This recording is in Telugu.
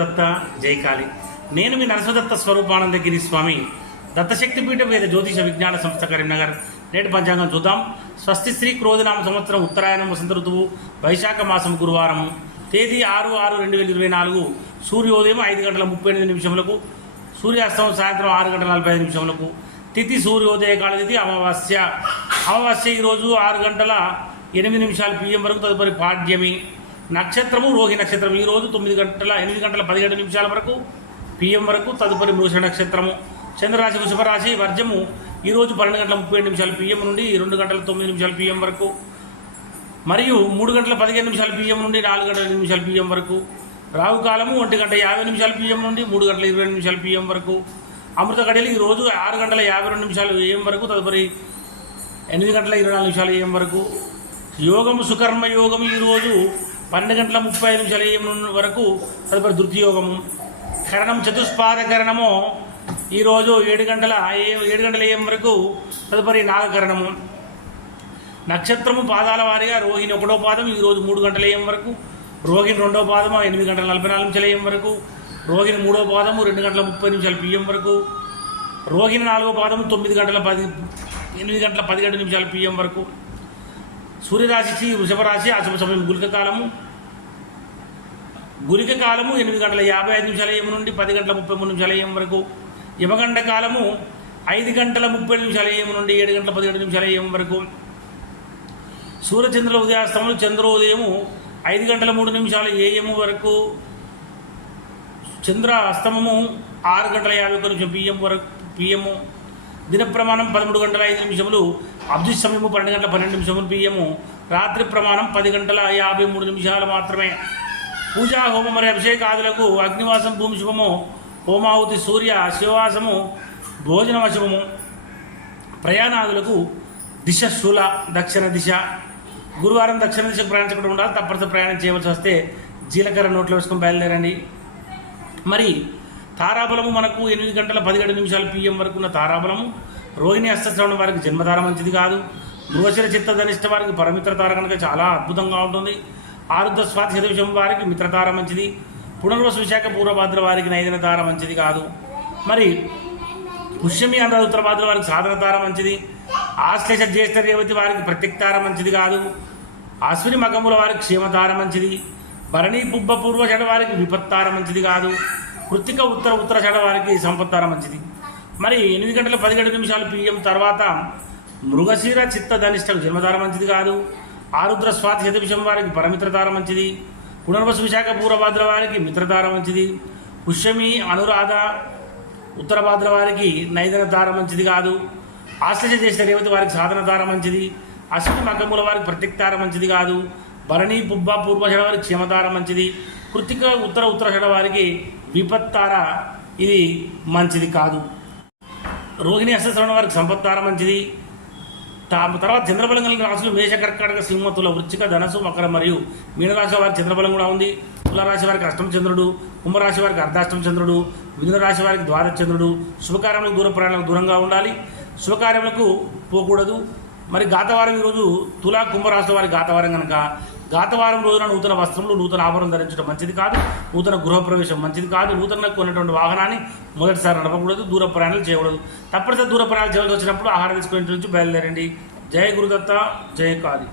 దత్త జయకాళి. నేను మీ నరసదత్త స్వరూపానంద గిరి స్వామి. దత్తశక్తిపీఠ వేద జ్యోతిష విజ్ఞాన సంస్థ కరీంనగర్. నేటి పంచాంగం చూద్దాం. స్వస్తి శ్రీ క్రోధనామ సంవత్సరం ఉత్తరాయణం వసంత ఋతువు వైశాఖ మాసం గురువారం. తేదీ ఆరు ఆరు రెండు వేల ఇరవై నాలుగు. సూర్యోదయం ఐదు గంటల ముప్పై ఎనిమిది నిమిషములకు. సూర్యాస్తమం సాయంత్రం ఆరు గంటల నలభై ఐదు నిమిషములకు. తిథి సూర్యోదయ కాల తిథి అమావాస్య. అమావాస్య ఈరోజు ఆరు గంటల ఎనిమిది నిమిషాలు పిఎం వరకు తదుపరి పాడ్యమి. నక్షత్రము రోహి నక్షత్రం. ఈ రోజు తొమ్మిది గంటల ఎనిమిది గంటల పదిహేడు నిమిషాల వరకు పిఎం వరకు తదుపరి మృష నక్షత్రము. చంద్రరాశి వృషభరాశి వర్జము. ఈరోజు పన్నెండు గంటల ముప్పై ఏడు నిమిషాలు పిఎం నుండి రెండు గంటల తొమ్మిది నిమిషాలు పిఎం వరకు. మరియు మూడు గంటల పదిహేను నిమిషాలు పిఎం నుండి నాలుగు గంటల నిమిషాలు పిఎం వరకు. రావుకాలము ఒంటి గంట యాభై నిమిషాలు పిఎం నుండి మూడు గంటల ఇరవై రెండు నిమిషాలు పిఎం వరకు. అమృత గడియలు ఈ రోజు ఆరు గంటల యాభై రెండు నిమిషాలు ఏఎం వరకు తదుపరి ఎనిమిది గంటల ఇరవై నాలుగు నిమిషాలు ఏఎం వరకు. యోగము సుకర్మ యోగం ఈరోజు పన్నెండు గంటల ముప్పై ఐదు నిమిషాల వరకు తదుపరి ధృతి కరణం చతుష్పాద కరణము. ఈరోజు ఏడు గంటల ఏడు గంటల ఏం వరకు తదుపరి నాగకరణము నక్షత్రము పాదాల వారీగా రోహిణి ఒకటో పాదం ఈరోజు మూడు గంటల ఏం వరకు? రోహిణి రెండో పాదము ఎనిమిది గంటల నలభై నాలుగు నిమిషాల ఏం వరకు? రోహిణి మూడో పాదము రెండు గంటల ముప్పై నిమిషాల పిఎం వరకు? రోహిణి నాలుగో పాదము తొమ్మిది గంటల పది ఎనిమిది గంటల పది గంటల నిమిషాల పిఎం వరకు? సూర్యరాశికి వృషభ రాశి అశుభ సమయం గులిక కాలము. గులిక కాలము ఎనిమిది గంటల యాభై ఐదు నిమిషాల ఏం నుండి పది గంటల ముప్పై మూడు నిమిషాల ఏం వరకు. యమగండ కాలము ఐదు గంటల ముప్పై నిమిషాల ఏం నుండి ఏడు గంటల పదిహేడు నిమిషాల ఏం వరకు. సూర్యచంద్రుల ఉదయాస్తములు చంద్రోదయము ఐదు గంటల మూడు నిమిషాల ఏఎం వరకు. చంద్ర అస్తమము ఆరు గంటల యాభై ఒక నిమిషం పిఎం వరకు పిఎము దిన ప్రమాణం పదమూడు గంటల ఐదు నిమిషములు అబ్ది సమయము పన్నెండు గంటల పన్నెండు నిమిషములు పిఎము రాత్రి ప్రమాణం పది గంటల యాభై మూడు నిమిషాలు మాత్రమే. పూజా హోమం మరియు అభిషేకాదులకు అగ్నివాసం భూమి శుభము హోమాహుతి సూర్య శివవాసము భోజన శుభము ప్రయాణాదులకు దిశ శూల దక్షిణ దిశ. గురువారం దక్షిణ దిశకు ప్రయాణించకుండా ఉండాలి తప్పనిసరి ప్రయాణం చేయవలసి వస్తే జీలకర్ర నోట్లో వేసుకొని బయలుదేరండి. మరి తారాబలము మనకు ఎనిమిది గంటల పదిహేడు నిమిషాలు పిఎం వరకు ఉన్న తారాబలము. రోహిణి అష్టశ్రవణం వారికి జన్మతార మంచిది కాదు. మృగశిర చిత్తధనిష్ట వారికి పరమిత్ర తార కనుక చాలా అద్భుతంగా ఉంటుంది. ఆరుద్ర స్వాతి శతవిషం వారికి మిత్రతార మంచిది. పునర్వసు విశాఖ పూర్వభాద్ర వారికి నైదన తార మంచిది కాదు. మరి పుష్యమి అనురాధ ఉత్తరభాద్ర వారికి సాధన తార మంచిది. ఆశ్లేష జ్యేష్ఠ రేవతి వారికి ప్రత్యక్తార మంచిది కాదు. అశ్విని మగముల వారికి క్షేమతార మంచిది. భరణి పుబ్బ పూర్వజడ వారికి విపత్తార మంచిది కాదు. కృత్తిక ఉత్తర ఉత్తర షడ వారికి సంపత్తార మంచిది. మరి ఎనిమిది గంటల పదిహేడు నిమిషాలు పిఎం తర్వాత మృగశీర చిత్త ధనిష్టకు జన్మధార మంచిది కాదు. ఆరుద్ర స్వాతి శతవిషం వారికి పరమిత్రధార మంచిది. పునర్వసు విశాఖ పూర్వభాద్ర వారికి మిత్రధార మంచిది. పుష్యమి అనురాధ ఉత్తర భాద్ర వారికి నైదన ధార మంచిది కాదు. ఆశ్చర్య చేసిన రేవతి వారికి సాధన తార మంచిది. అశ్విని మగ్గముల వారికి ప్రత్యక్తార మంచిది కాదు. భరణి పుబ్బ పూర్వషడ వారికి క్షేమధార మంచిది. కృతిక ఉత్తర ఉత్తరషడ వారికి విపత్తార ఇది మంచిది కాదు. రోహిణి అష్టశ్రవణ వారికి సంపత్తార మంచిది. తర్వాత చంద్రబలం కలిగిన రాశులు మేష కర్కాటక సింహతుల వృచ్చిక ధనసు మకర మరియు మీనరాశి వారికి చంద్రబలం కూడా ఉంది. తులారాశి వారికి అష్టమ చంద్రుడు కుంభరాశి వారికి అర్ధాష్టమ చంద్రుడు మిథున రాశి వారికి ద్వాదశ చంద్రుడు. శుభకార్యములకు దూర ప్రయాణాలకు దూరంగా ఉండాలి. శుభకార్యములకు పోకూడదు. మరి గాతవారం ఈరోజు తులా కుంభరాశి వారి గాతవారం కనుక గాతవారం రోజున నూతన వస్త్రములు నూతన ఆభరణం ధరించడం మంచిది కాదు. నూతన గృహప్రవేశం మంచిది కాదు. నూతన కొన్నటువంటి వాహనాన్ని మొదటిసారి నడపకూడదు దూర ప్రయాణాలు చేయకూడదు. తప్పనిసరి దూర ప్రయాణాలు చేయవలసి వచ్చినప్పుడు ఆహారం తీసుకుని నుంచి బయలుదేరండి. జయ గురుదత్త జయ కాళీ.